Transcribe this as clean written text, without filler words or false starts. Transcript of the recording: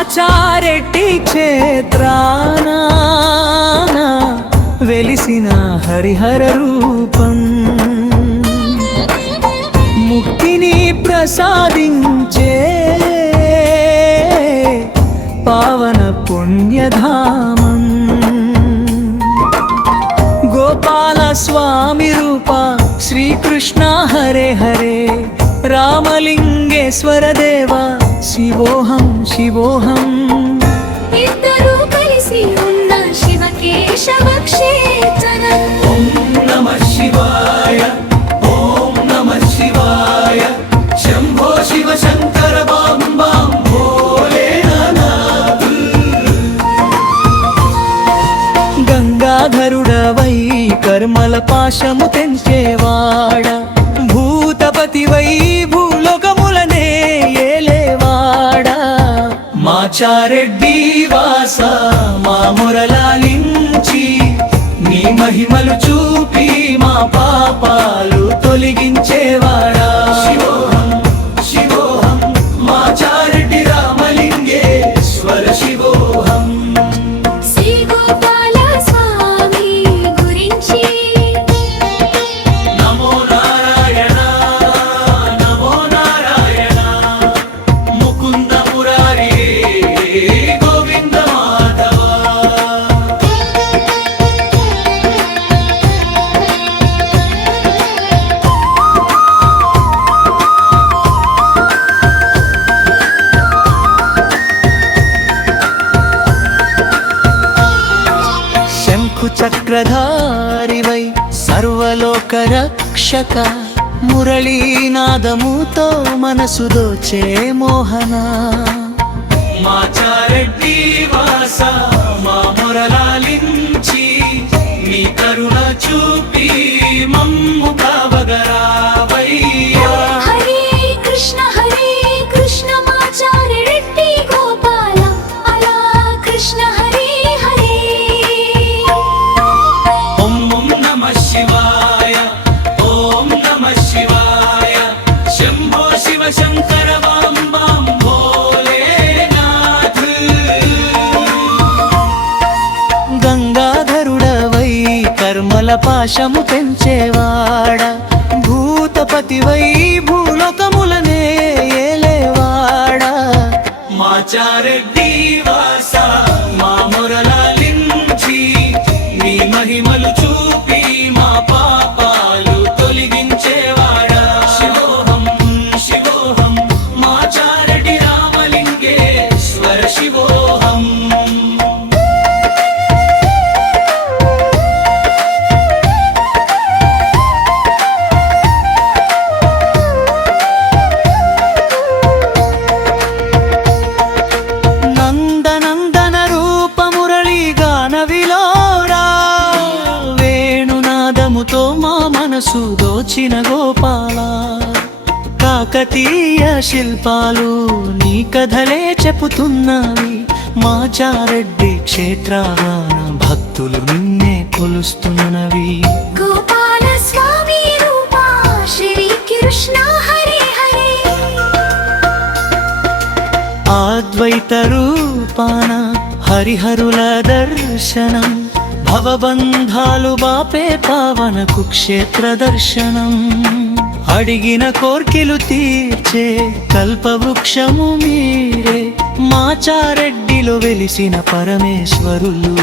మాచారెడ్డి క్షేత్రాన వెలిసిన హరిహర రూపం ముక్తిని ప్రసాదించే పావన పుణ్యధామం గోపాల స్వామి రూప శ్రీకృష్ణ హరే హరే రామలింగేశ్వర దేవ శివోహం శివోహం ఇద్దరు కలిసి ఉన్న శివకేశవ క్షేత్రం ఓం నమః శివాయ ఓం నమః శివాయ శంభో శివ శంకర బాం బాం భోలేనాథ్ గంగాధరుడవై కర్మల పాశము తెంచేవాడ భూతపతివై భూలోకములనే ఏలేవాడా మాచారెడ్డి వాస మా మొరలాలించి నీ మహిమలు చూపి మా పాపాలు తొలగించేవాడా శివోహం శివోహం మాచారెడ్డి రామలింగేశ్వర శివోహం శ్రీ గోపాల స్వామి గురించి నమో నారాయణ నమో నారాయణ ముకుంద మురారి గోవింద మాధవ శంఖు చక్రధారివై సర్వలోక రక్షక మురళీనాదముతో మనసు దోచే మోహన మాచారెడ్డి వాస మా మొరలాలించి నీ కరుణ చూపి మమ్ము కావగరావయ్యా హరే కృష్ణ మాచారెడ్డి గోపాల అలా కృష్ణ హరే హరే ఓం నమః శివాయ ఓం నమః శివాయ శంభో శివ శంకర బాం బాం భోలేనాథ్ గంగాధరుడవై కర్మల పాశము పెంచేవాడ భూతపతివై భూలోకములనే ఏలేవాడా మాచారెడ్డి వాస మా మొరలాలించి నీ మహిమలు చూపి మా పాపాలు తొలగించేవాడా శివోహం శివోహం మాచారెడ్డి రామలింగేశ్వర శివోహం నందనందన రూప మురళి గాన విలోరా వేణునాదముతో మా మనసు దోచిన గోపాల కాకతీయ శిల్పాలు నీ కథలే చెప్పుతున్నవి మాచారెడ్డి క్షేత్రాన భక్తులు నిన్నే కొలుస్తున్నవి గోపాల స్వామి రూప శ్రీ కృష్ణ హరే హరే అద్వైత రూపాన హరిహరుల దర్శనం భవబంధాలు బాపే పావన కుక్షేత్ర దర్శనం అడిగిన కోర్కెలు తీర్చే కల్పవృక్షము మీరే మాచారెడ్డిలో వెలిసిన పరమేశ్వరులు